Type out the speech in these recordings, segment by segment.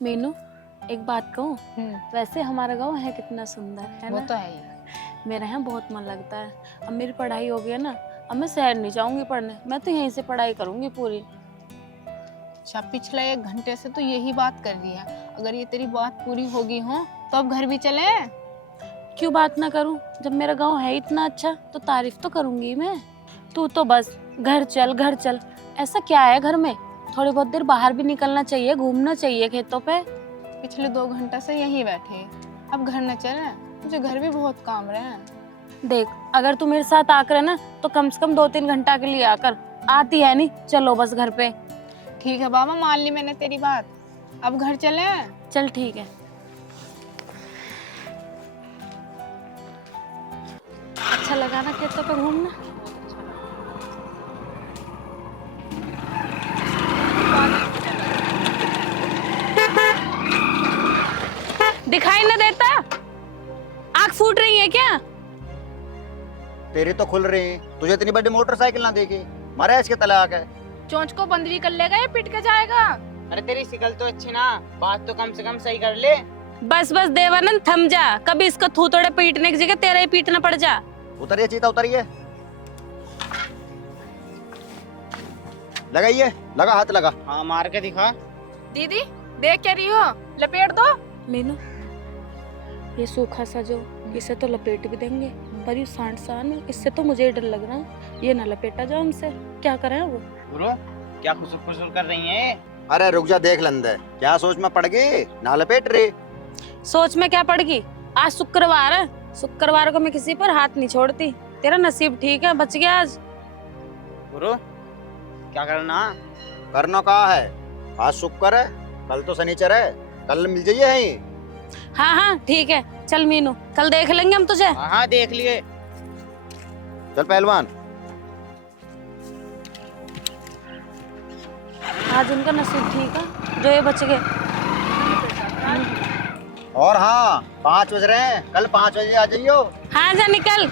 मीनू, एक बात कहूँ, वैसे हमारा गांव है कितना सुंदर है वो ना। तो है ही। मेरे यहाँ बहुत मन लगता है। अब मेरी पढ़ाई हो गई है ना, अब मैं शहर नहीं जाऊंगी पढ़ने, मैं तो यहीं से पढ़ाई करूंगी पूरी। अच्छा, पिछले 1 घंटे से तो यही बात कर रही है। अगर ये तेरी बात पूरी होगी हो तो अब घर भी चले। क्यों बात ना करूं? जब मेरा गांव है इतना अच्छा तो तारीफ तो करूंगी मैं। तू तो बस घर चल घर चल, ऐसा क्या है घर में? थोड़ी बहुत देर बाहर भी निकलना चाहिए, घूमना चाहिए खेतों पे। पिछले 2 घंटे से यहीं बैठे, अब घर न चले। मुझे घर भी बहुत काम रहे हैं। देख, अगर तू मेरे साथ आकर ना तो कम से कम 2-3 घंटा के लिए आकर। आती है नहीं, चलो बस घर पे। ठीक है बाबा, मान ली मैंने तेरी बात। अब घर चले। चल ठीक है। अच्छा लगा ना खेतों पे घूमना? दिखाई न देता? आँख फूट रही है क्या? तेरी तो खुल रही, तुझे इतनी बड़ी मोटरसाइकिल ना देगी, मारे इसके तले आके। चोंच को बंद भी कर लेगा या पिट के जाएगा? अरे तेरी शिकल तो अच्छी ना, बात तो कम से कम सही कर ले। बस बस देवानंद, थम जा। कभी इसको थूथोड़े पीटने की जगह तेरा ही पीटना पड़ जा। उतरिए चीता, उतरिए। लगाइए, लगा हाथ लगा। हाँ मार के दिखा। दीदी देख क्या रही हो? लपेट दो। मीनू, ये सूखा सा जो, इसे तो लपेट भी देंगे, पर ये सांड सा ना, इससे तो मुझे डर लग रहा है। ये ना लपेटा जाओ हमसे, क्या करें वो? गुरु क्या खुसुर खुसुर कर रही है? अरे रुक जा, देख लंदे, क्या सोच में पड़ गई, ना लपेट रही। सोच में क्या पड़ गई? आज शुक्रवार है, शुक्रवार को मैं किसी पर हाथ नहीं छोड़ती। तेरा नसीब ठीक है, बच गया आज। गुरु क्या करना? करना कहा है, आज शुक्र है, कल तो शनिचर है, कल मिल जाइए यहीं। हाँ हाँ ठीक है, चल मीनू, कल देख लेंगे हम तुझे। हाँ देख लिए। चल पहलवान। आज उनका नसीब ठीक है जो ये बच गए। और हाँ, 5 बज रहे हैं, कल 5 बजे आ जाइयो। हाँ जा निकल,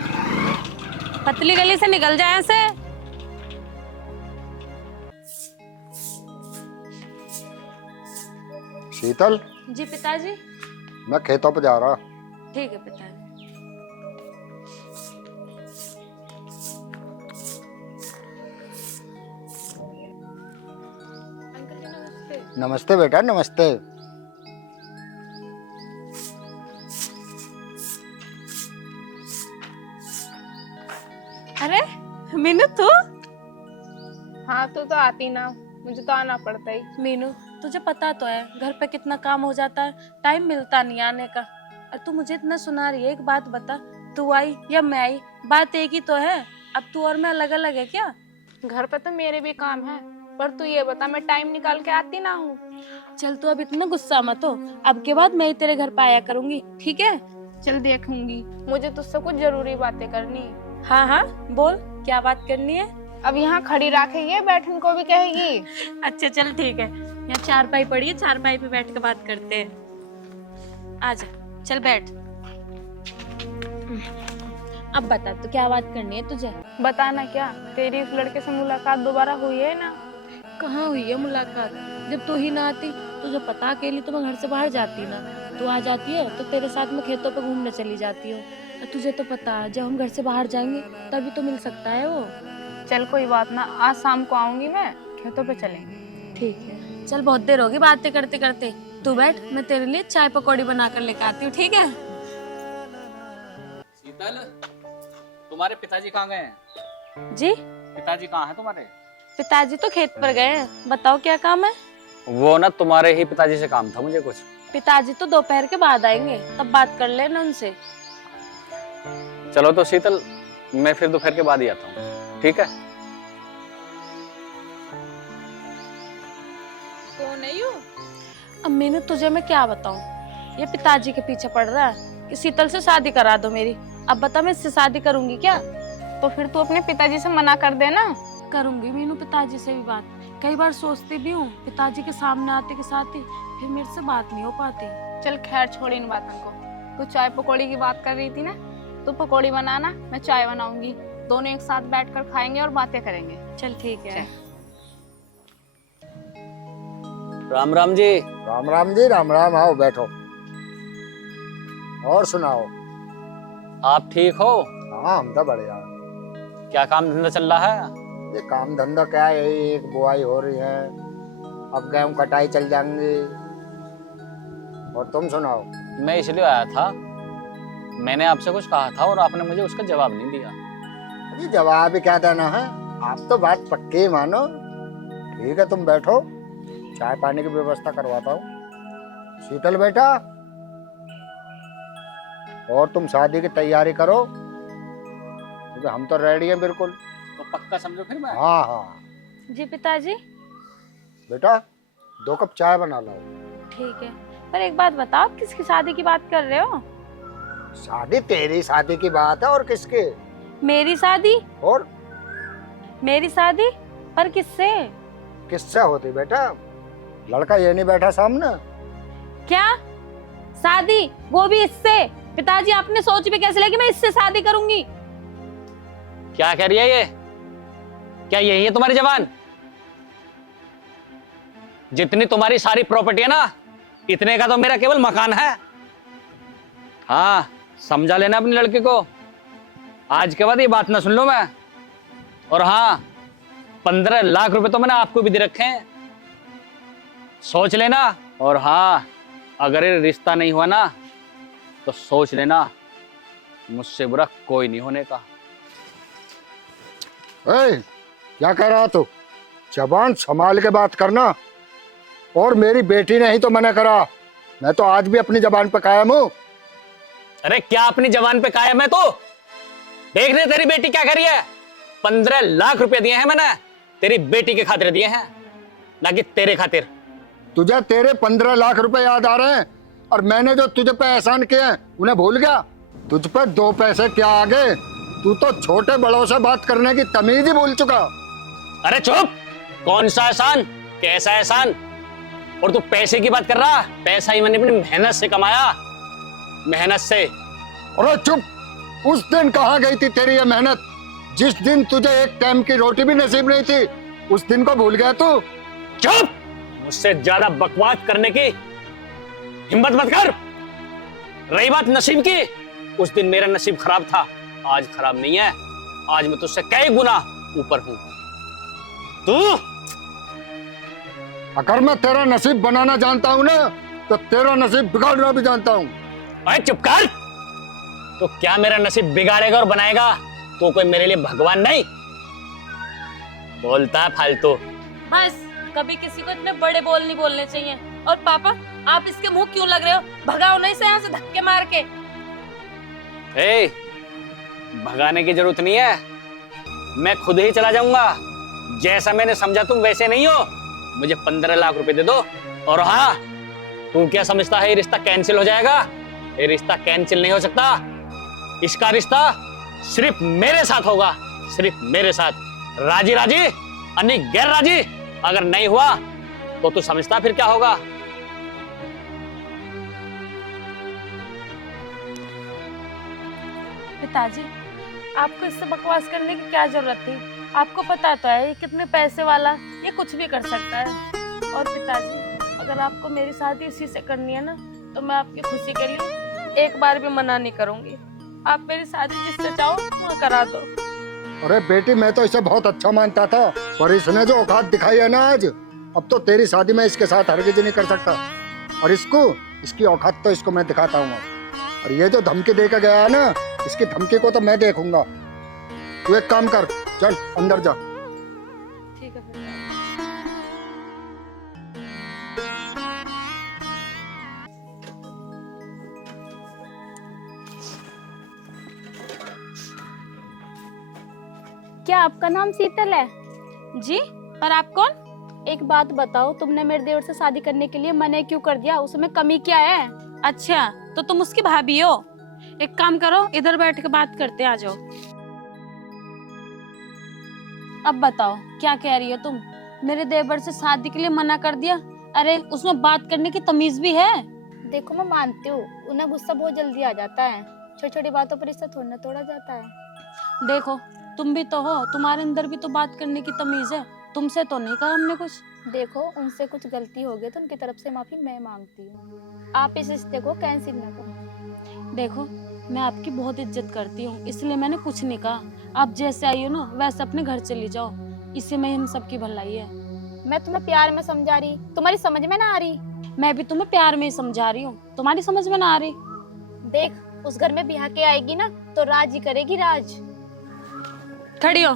पतली गली से निकल जाए ऐसे। शीतल, जी पिताजी। मैं खेतों पे जा रहा। ठीक है पिताजी। नमस्ते बेटा, नमस्ते। अरे मीनू तू? हाँ तू तो आती ना, मुझे तो आना पड़ता ही। मीनू, तुझे पता तो है घर पे कितना काम हो जाता है, टाइम मिलता नहीं आने का। और तू मुझे इतना सुना रही है, एक बात बता, तू आई या मैं आई, बात एक ही तो है। अब तू और मैं अलग अलग है क्या? घर पे तो मेरे भी काम है, पर तू ये बता, मैं टाइम निकाल के आती ना हूँ? चल तू अब इतना गुस्सा मत हो, अब के बाद मैं ही तेरे घर पे आया करूंगी, ठीक है? चल देखूंगी, मुझे तुझसे कुछ जरूरी बातें करनी है। हाँ हाँ बोल, क्या बात करनी है? अब यहाँ खड़ी रखेगी, बैठने को भी कहेगी? अच्छा चल ठीक है, यहाँ चारपाई पड़ी है, चारपाई पे बैठ के बात करते हैं। आजा, चल बैठ। अब बता तू क्या बात करनी है तुझे? बताना क्या, तेरी उस लड़के से मुलाकात दोबारा हुई है ना? कहाँ हुई है मुलाकात? जब तू ही ना आती, तुझे पता अकेली तो मैं घर से बाहर जाती ना। तू आ जाती है तो तेरे साथ में खेतों पे घूमने चली जाती हो। और तुझे तो पता है जब हम घर से बाहर जाएंगे तभी तो मिल सकता है वो। चल कोई बात ना, आज शाम को आऊंगी मैं, खेतों पे चलेंगे। ठीक है, चल बहुत देर होगी बातें करते करते, तू बैठ, मैं तेरे लिए चाय पकौड़ी बना कर लेकर आती हूँ, ठीक है? शीतल, तुम्हारे पिताजी कहाँ गए हैं? जी? पिताजी कहाँ हैं तुम्हारे? पिताजी तो खेत पर गए हैं, बताओ क्या काम है? वो ना तुम्हारे ही पिताजी से काम था मुझे कुछ। पिताजी तो दोपहर के बाद आएंगे, तब बात कर लेना उनसे। चलो तो शीतल, मैं फिर दोपहर के बाद ही आता हूँ, ठीक है? कौन है यू? अम्मी ने तुझे मैं क्या बताऊं, ये पिताजी के पीछे पड़ रहा है कि शीतल से शादी करा दो मेरी। अब बता मैं इससे शादी करूंगी क्या? तो फिर तू अपने पिताजी से मना कर देना। करूंगी मीनू पिताजी से भी बात, कई बार सोचती भी हूँ पिताजी के सामने आते के साथ ही फिर मेरे से बात नहीं हो पाती। चल खैर छोड़ इन बातों को, तू चाय पकौड़ी की बात कर रही थी ना, तू पकौड़ी बनाना, मैं चाय बनाऊंगी, दोनों एक साथ बैठकर खाएंगे और बातें करेंगे। चल ठीक है। राम राम जी। राम राम जी, राम राम। आओ बैठो और सुनाओ। आप ठीक हो? हाँ, हम तो बढ़िया। क्या काम धंधा चल रहा है? ये काम धंधा क्या है, यही एक बुआई हो रही है, अब गेहूं कटाई चल जाएंगे। और तुम सुनाओ। मैं इसलिए आया था, मैंने आपसे कुछ कहा था और आपने मुझे उसका जवाब नहीं दिया। अभी जवाब ही क्या देना है, आप तो बात पक्की मानो। ठीक है, तुम बैठो, चाय पानी की व्यवस्था करवाता हूँ। शीतल बेटा, और तुम शादी की तैयारी करो, क्योंकि हम तो रेडी हैं बिल्कुल। तो पक्का समझो फिर मैं। हाँ हाँ जी पिताजी। बेटा, 2 कप चाय बना लो। ठीक है, पर एक बात बताओ, किसकी शादी की बात कर रहे हो? शादी तेरी शादी की बात है, और किसकी? मेरी शादी? और मेरी शादी? पर किससे? किससे होती बेटा? लड़का ये नहीं बैठा सामने? क्या शादी, वो भी इससे? पिताजी आपने सोच भी कैसे लिया कि मैं इससे शादी करूंगी? क्या कह रही है ये? क्या यही है तुम्हारी जबान? जितनी तुम्हारी सारी प्रॉपर्टी है ना, इतने का तो मेरा केवल मकान है। हाँ, समझा लेना अपनी लड़की को। आज के बाद ये बात ना सुन लो मैं। और हाँ, 15 लाख रुपए तो मैंने आपको भी दे रखे हैं, सोच लेना। और हाँ, अगर ये रिश्ता नहीं हुआ ना, तो सोच लेना मुझसे बुरा कोई नहीं होने का। ए, क्या कह रहा तू? जबान संभाल के बात करना। और मेरी बेटी ने ही तो मना करा, मैं तो आज भी अपनी जबान पे कायम हूँ। अरे क्या अपनी जबान पे कायम है? तो देख रहे तेरी बेटी क्या करी है। 15 लाख रुपए दिए हैं मैंने, तेरी बेटी के खातिर दिए हैं, ना कि तेरे खातिर। तुझे तेरे 15 लाख रुपए याद आ रहे हैं, और मैंने जो तुझे पे एहसान किए हैं उन्हें भूल गया? तुझ पे 2 पैसे क्या आगे, तू तो छोटे बड़ों से बात करने की तमीज ही भूल चुका। अरे चुप! कौन सा एहसान, कैसा एहसान? और तू पैसे की बात कर रहा? पैसा ही मैंने अपनी मेहनत से कमाया, मेहनत से। अरे चुप! उस दिन कहाँ गई थी तेरी ये मेहनत, जिस दिन तुझे एक टाइम की रोटी भी नसीब नहीं थी? उस दिन को भूल गया तू? चुप! मुझसे ज्यादा बकवास करने की हिम्मत मत कर। रही बात नसीब की, उस दिन मेरा नसीब खराब था, आज खराब नहीं है। आज मैं तुझसे कई गुना ऊपर हूं। तू अगर मैं तेरा नसीब बनाना जानता हूँ ना, तो तेरा नसीब बिगाड़ना भी जानता हूँ। अरे चुप कर! तो क्या मेरा नसीब बिगाड़ेगा और बनाएगा? तो कोई मेरे लिए भगवान नहीं? बोलता है फालतू। बस, कभी किसी को इतने बड़े बोल नहीं बोलने चाहिए। और पापा, आप इसके मुंह क्यों लग रहे हो? भगाओ नहीं से यहाँ से धक्के मार के। ए, भगाने की जरूरत नहीं है, मैं खुद ही चला जाऊंगा। जैसा मैंने समझा तुम वैसे नहीं हो। मुझे 15 लाख रुपए दे दो। और हाँ, तू क्या समझता है ये रिश्ता कैंसिल हो जाएगा? ये रिश्ता कैंसिल नहीं हो सकता। इसका रिश्ता सिर्फ मेरे साथ होगा, सिर्फ मेरे साथ। राजी राजी, अन्य गैर राजी। अगर नहीं हुआ तो तू समझता फिर क्या होगा? पिताजी, आपको इससे बकवास करने की क्या जरूरत थी? आपको पता तो है ये कितने पैसे वाला, ये कुछ भी कर सकता है। और पिताजी, अगर आपको मेरी शादी इसी से करनी है ना, तो मैं आपकी खुशी के लिए एक बार भी मना नहीं करूंगी। आप मेरी शादी जिससे चाहो वहाँ करा दो। अरे बेटी, मैं तो इसे बहुत अच्छा मानता था, पर इसने जो औकात दिखाई है ना आज, अब तो तेरी शादी में इसके साथ हरगिज नहीं कर सकता। और इसकी औकात तो इसको मैं दिखाता हूँ। और ये जो धमकी देकर गया है ना, इसकी धमकी को तो मैं देखूंगा। तू एक काम कर, चल अंदर जा। ठीक है पिताजी। क्या आपका नाम शीतल है? जी, पर आप कौन? एक बात बताओ, तुमने मेरे देवर से शादी करने के लिए मना क्यों कर दिया? उसमें कमी क्या है? अच्छा, तो तुम उसकी भाभी हो? एक काम करो, इधर बैठ के बात करते, आ जाओ। अब बताओ, क्या कह रही हो तुम? मेरे देवर से शादी के लिए मना कर दिया? अरे उसमें बात करने की तमीज भी है? देखो, मैं मानती हूँ उन्हें गुस्सा बहुत जल्दी आ जाता है, छोटी छोटी बातों पर रिश्ता थोड़ा तोड़ा जाता है। देखो, तुम भी तो हो, तुम्हारे अंदर भी तो बात करने की तमीज है। तुमसे तो नहीं कहा हमने कुछ। देखो, उनसे कुछ गलती हो गई तो उनकी तरफ से माफी मैं मांगती हूँ। आप इस रिश्ते को कैंसिल ना करो। देखो, मैं आपकी बहुत इज्जत करती हूँ, इसलिए मैंने कुछ नहीं कहा। आप जैसे आई हो ना वैसे अपने घर चली जाओ, इसी में हम सबकी भलाई है। मैं तुम्हें प्यार में समझा रही, तुम्हारी समझ में ना आ रही। मैं भी तुम्हें प्यार में ही समझा रही हूँ, तुम्हारी समझ में ना आ रही। देख, उस घर में ब्याह के आएगी ना तो राज ही करेगी, राज। खड़ी हो,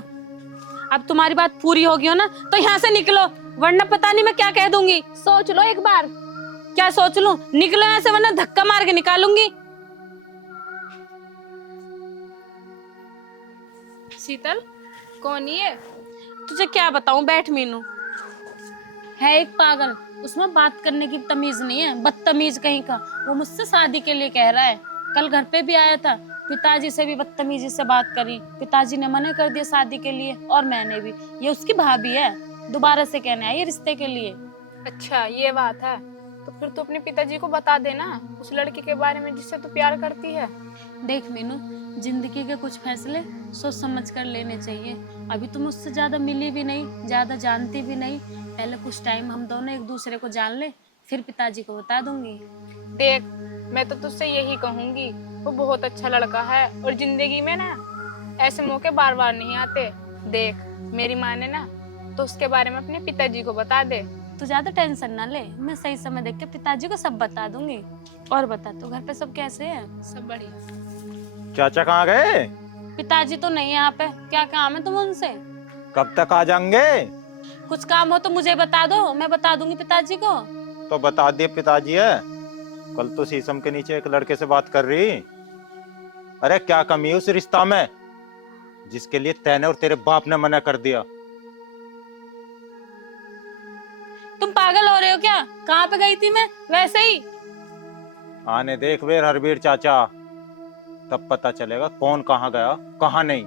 अब तुम्हारी बात पूरी होगी हो ना तो यहाँ से निकलो, वरना पता नहीं मैं क्या कह दूंगी। सोच लो एक बार। क्या सोच लूं? निकलो यहाँ से वरना धक्का मार के निकालूंगी। शीतल, कौन ये? तुझे क्या बताऊं, बैठ मीनू। है एक पागल, उसमें बात करने की तमीज नहीं है, बदतमीज कहीं का। वो मुझसे शादी के लिए कह रहा है। कल घर पे भी आया था, पिताजी से भी बदतमीजी से बात करी। पिताजी ने मना कर दिया शादी के लिए, और मैंने भी। ये उसकी भाभी है, दोबारा से कहने आई रिश्ते के लिए। अच्छा, ये बात है। तो फिर तू अपने पिताजी को बता देना उस लड़की के बारे में जिससे तू प्यार करती है। देख मीनू, जिंदगी के कुछ फैसले सोच समझ कर लेने चाहिए। अभी तुम उससे ज्यादा मिली भी नहीं, ज्यादा जानती भी नहीं। पहले कुछ टाइम हम दोनों एक दूसरे को जान ले, फिर पिताजी को बता दूंगी। देख, मैं तो तुझसे यही कहूंगी, वो बहुत अच्छा लड़का है और जिंदगी में ना ऐसे मौके बार बार नहीं आते। देख, मेरी माँ ने ना तो उसके बारे में अपने पिताजी को बता दे। तू ज्यादा टेंशन ना ले, मैं सही समय देख के पिताजी को सब बता दूंगी। और बता, तो घर पे सब कैसे हैं? सब बढ़िया। चाचा कहाँ गए? पिताजी तो नहीं है यहाँ पे। क्या काम है तुम उनसे? कब तक आ जाएंगे? कुछ काम हो तो मुझे बता दो, मैं बता दूंगी पिताजी को। तो बता दिए पिताजी है। कल तो शीशम के नीचे एक लड़के से बात कर रही। अरे क्या कमी है उस रिश्ता में जिसके लिए तैने और तेरे बाप ने मना कर दिया? तुम पागल हो रहे हो क्या? कहाँ पे गई थी मैं? वैसे ही। आने देख वे हरबीर चाचा, तब पता चलेगा कौन कहाँ गया कहाँ नहीं।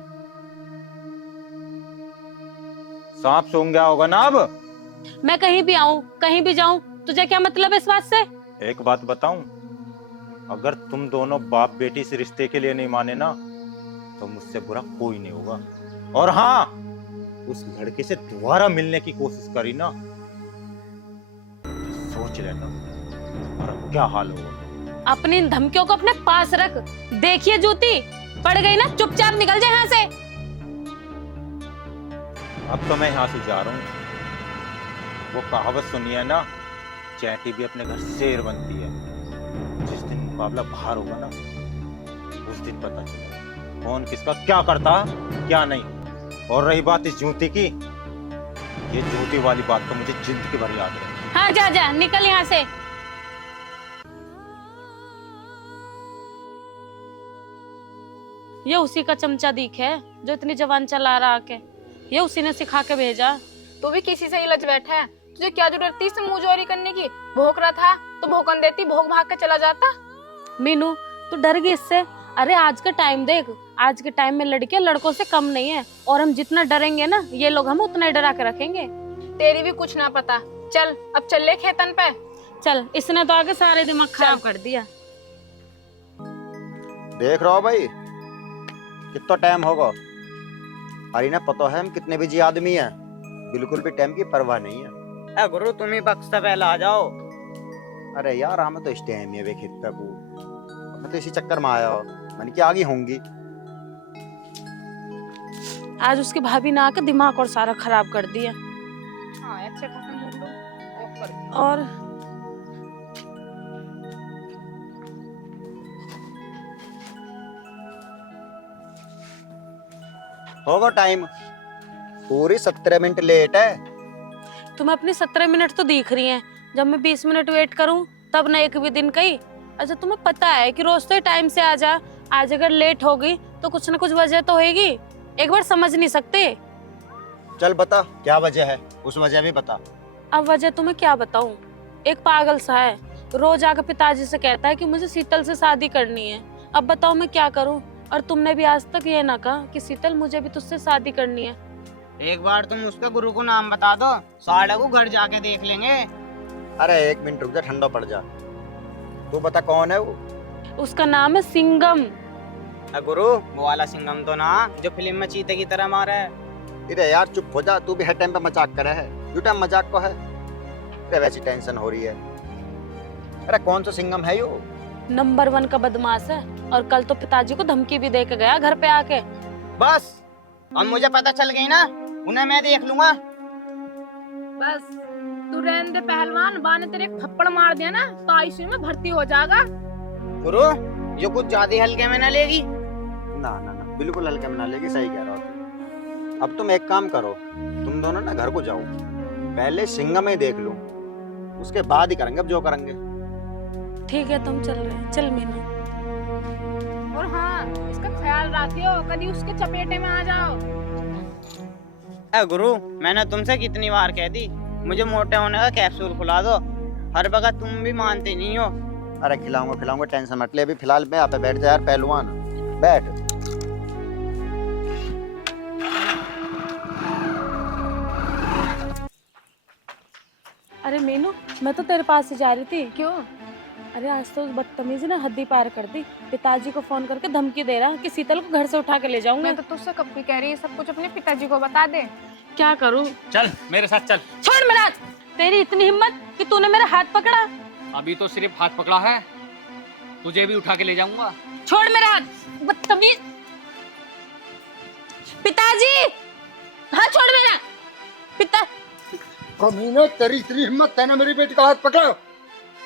सांप सूंघ गया होगा ना अब। मैं कहीं भी आऊं, कहीं भी जाऊं, तुझे क्या मतलब है इस बात से? एक बात बताऊं, अगर तुम दोनों बाप बेटी इस रिश्ते के लिए नहीं माने ना तो मुझसे बुरा कोई नहीं होगा। और हाँ, उस लड़के से दोबारा मिलने की कोशिश करी ना, सोच लेना तुम्हारा क्या हाल होगा। अपनी इन धमकियों को अपने पास रख। देखिए जूती पड़ गई ना, चुपचाप निकल जाए यहाँ से। अब तो मैं यहाँ से जा रहा हूँ। वो कहावत सुनी है ना, चैटी भी अपने घर शेर बनती है। जिस दिन मुकाबला बाहर होगा ना, उस दिन पता चलेगा कौन किसका क्या करता क्या नहीं। और रही बात इस जूती की, ये जूती वाली बात तो मुझे जिंदगी भर याद रहेगी। हाँ, जा जा, निकल यहाँ से। ये उसी का चमचा दिख है जो इतनी जवान चला रहा आके। ये उसी ने सिखा के भेजा। तू भी किसी से ही लज बैठा है। तुझे क्या जरूरत थी इससे मुंह जोरी करने की? भौंक रहा था तो भौंकन देती, भौंक भाग के चला जाता। मीनू, तू डर गई इससे? अरे आज का टाइम देख, आज के टाइम में लड़कियां लड़कों से कम नहीं है। और हम जितना डरेंगे ना, ये लोग हम उतना ही डरा के रखेंगे। तेरी भी कुछ ना पता। चल, अब चल ले खेतन पे। चल, इसने तो आगे सारे दिमाग खराब कर दिया। देख रहा हो भाई, कितना टाइम होगा। अरे ना पता है हम कितने बिजी आदमी हैं, बिल्कुल भी टाइम की परवाह नहीं है। ए गुरु, तुम ही बक्सा पहले आ जाओ। अरे यार, हमें तो इस टाइम ही वे खेत को, मैं तो इसी चक्कर में आया हूँ। मैंने क्या आगे होंगी। आज उसकी भाभी ने आकर दिमाग और सारा खराब कर दिया। हाँ, अच्छे खासा मूड लो, ऑफ कर दिया। और होगा टाइम, पूरी 17 मिनट लेट है। तुम्हें अपनी 17 मिनट तो दिख रही हैं। जब मैं 20 मिनट वेट करूं तब ना एक भी दिन कही। अच्छा, तुम्हें पता है कि रोज तो टाइम से आ जा। आज अगर लेट हो गई तो कुछ ना कुछ वजह तो होगी। एक बार समझ नहीं सकते? चल बता क्या वजह है, उस वजह भी बता। अब वजह तुम्हें क्या बताऊं? एक पागल सा है, रोज आकर पिताजी से कहता है कि मुझे शीतल से शादी करनी है। अब बताओ मैं क्या करूं? और तुमने भी आज तक ये ना कहा कि शीतल मुझे भी तुझसे शादी करनी है। एक बार तुम उसके गुरु को नाम बता दो, साढ़े को घर जाके देख लेंगे। अरे 1 मिनट रुक जा, ठंडा पड़ जा। तू बता कौन है वो? उसका नाम है सिंगम। गुरु, वो वाला सिंघम तो ना जो फिल्म में चीते की तरह मारा है। अरे यार चुप हो जा, तू भी हर टाइम पे मजाक कर रहा है। यू टाइम मजाक को है। क्या वैसी टेंशन हो रही है? अरे कौन सा सिंघम है यो? नंबर 1 का बदमाश है, और कल तो पिताजी को धमकी भी दे के गया घर पे आके। बस अब मुझे पता चल गई ना, उन्हें मैं देख लूंगा। बस तू रहने दे पहलवान, बा ने तेरे एक थप्पड़ मार दिया ना तो आईसीयू में भर्ती हो जाएगा। गुरु ये कुछ ज्यादा हल्के में ना लेगी। ना ना ना, बिल्कुल हल्के में ना लेके, सही कह रहा हो तुम। अब तुम एक काम करो, तुम दोनों ना घर को जाओ, पहले सिंघम ही देख लो, उसके बाद ही करेंगे अब जो करेंगे। ठीक है, तुम चल रहे हैं, चल मीनू। और हाँ, इसका ख्याल रखियो, कभी उसके चपेटे में आ जाओ। गुरु मैंने तुमसे कितनी बार कह दी मुझे मोटे होने का कैप्सूल खुला दो, हर वक्त तुम भी मानते नहीं हो। अरे खिलाऊंगा खिलाऊंगा, टेंशन मत ले। अभी फिलहाल मैं यहाँ पे बैठ जा यार पहलवान, बैठ। अरे मीनू, मैं तो तेरे पास ही जा रही थी। क्यों? अरे आज तो उस बदतमीजी ने हद ही पार कर दी। पिताजी को फोन करके धमकी दे रहा कि शीतल को घर से उठा के ले जाऊंगा। मैं तो तुझसे कब की कह रही है सब कुछ अपने पिताजी को बता दे। क्या करूं? चल मेरे साथ चल। छोड़ मेरा हाथ। तेरी इतनी हिम्मत कि तूने मेरा हाथ पकड़ा? अभी तो सिर्फ हाथ पकड़ा है, तुझे भी उठा के ले जाऊंगा। छोड़ मेरा हाथ, बदतमीज। पिताजी, हाथ छोड़ मेरा। पिता कमीने, तेरी इतनी हिम्मत है ना मेरी बेटी का हाथ पकड़ा,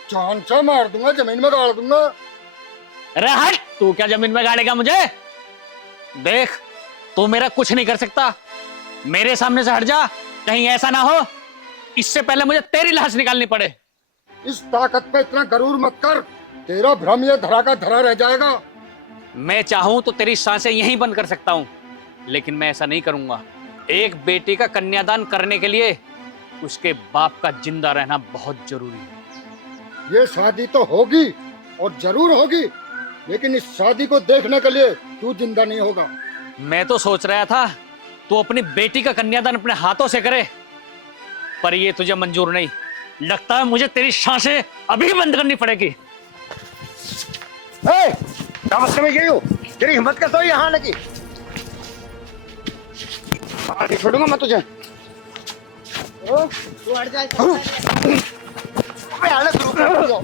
जान से मार दूंगा, जमीन में गाड़ दूंगा। अरे हट, तू क्या जमीन में गाड़ेगा मुझे? देख तू मेरा कुछ नहीं कर सकता, मेरे सामने से हट जा, कहीं ऐसा ना हो इससे पहले मुझे तेरी लाश निकालनी पड़े। इस ताकत पे इतना गरूर मत कर, तेरा भ्रम ये धरा का धरा रह जाएगा। मैं चाहूं तो तेरी सांसें यहीं बंद कर सकता हूं, लेकिन मैं ऐसा नहीं करूंगा। एक बेटी का कन्यादान करने के लिए उसके बाप का जिंदा रहना बहुत जरूरी है। ये शादी तो होगी और जरूर होगी, लेकिन इस शादी को देखने के लिए तू जिंदा नहीं होगा। मैं तो सोच रहा था तू अपनी बेटी का कन्यादान अपने हाथों से करे, पर ये तुझे मंजूर नहीं। लगता है मुझे तेरी सांसें अभी बंद करनी पड़ेगी। ए, क्या मतलब में यही हो? तेरी हिम्मत कैसे हुई यहाँ लगी? आगे छोड़ूंगा मैं तुझे। तू हट जा। अबे आने शुरू कर दो।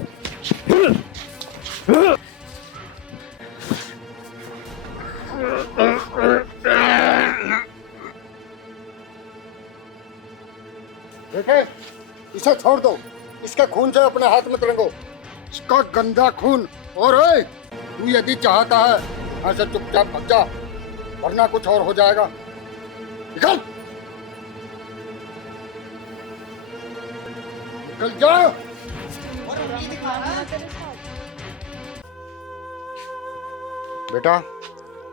देखे, इसे छोड़ दो, इसके खून से अपने हाथ मत रंगो, इसका गंदा खून। और ओए, तू यदि चाहता है यहाँ से चुपचाप भग जा, वरना कुछ और हो जाएगा। निकल, निकल जा। बेटा,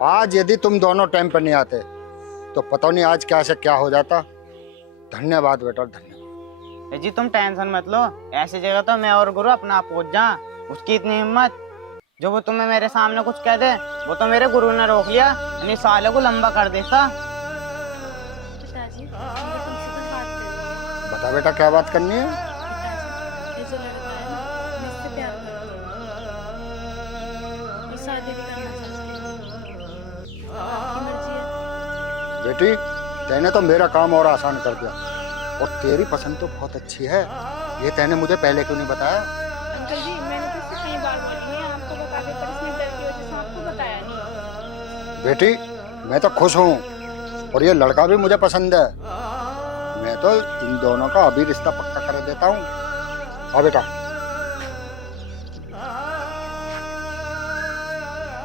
आज यदि तुम दोनों टाइम पर नहीं आते तो पता नहीं आज क्या से क्या हो जाता। धन्यवाद बेटा, धन्यवाद। जी तुम टेंशन मत लो, ऐसी जगह तो मैं और गुरु अपना आप पहुंच जा। उसकी इतनी हिम्मत, जो वो तुम्हें मेरे सामने कुछ कह दे, वो तो मेरे गुरु ने रोक लिया, यानी साले को लंबा कर देता। पिताजी, मुझे तुमसे कुछ बात करनी है। बता बेटा, क्या बात करनी है? पिताजी, ये जो लड़का है ना, मैं इससे प्यार करती हूँ और शादी भी करना चाहती हूँ। आपकी मर्जी है। बेटी, तैने तो मेरा काम और आसान कर दिया, और तेरी पसंद तो बहुत अच्छी है, ये तैने मुझे पहले क्यों नहीं बताया? अंकल जी, मैंने तो इससे कई बार बोली है आपको बता दे, पर इसने डर की वजह से आपको बताया नहीं। बेटी, मैं तो खुश हूँ, और ये लड़का भी मुझे पसंद है। मैं तो इन दोनों का अभी रिश्ता पक्का कर देता हूँ। हाँ बेटा।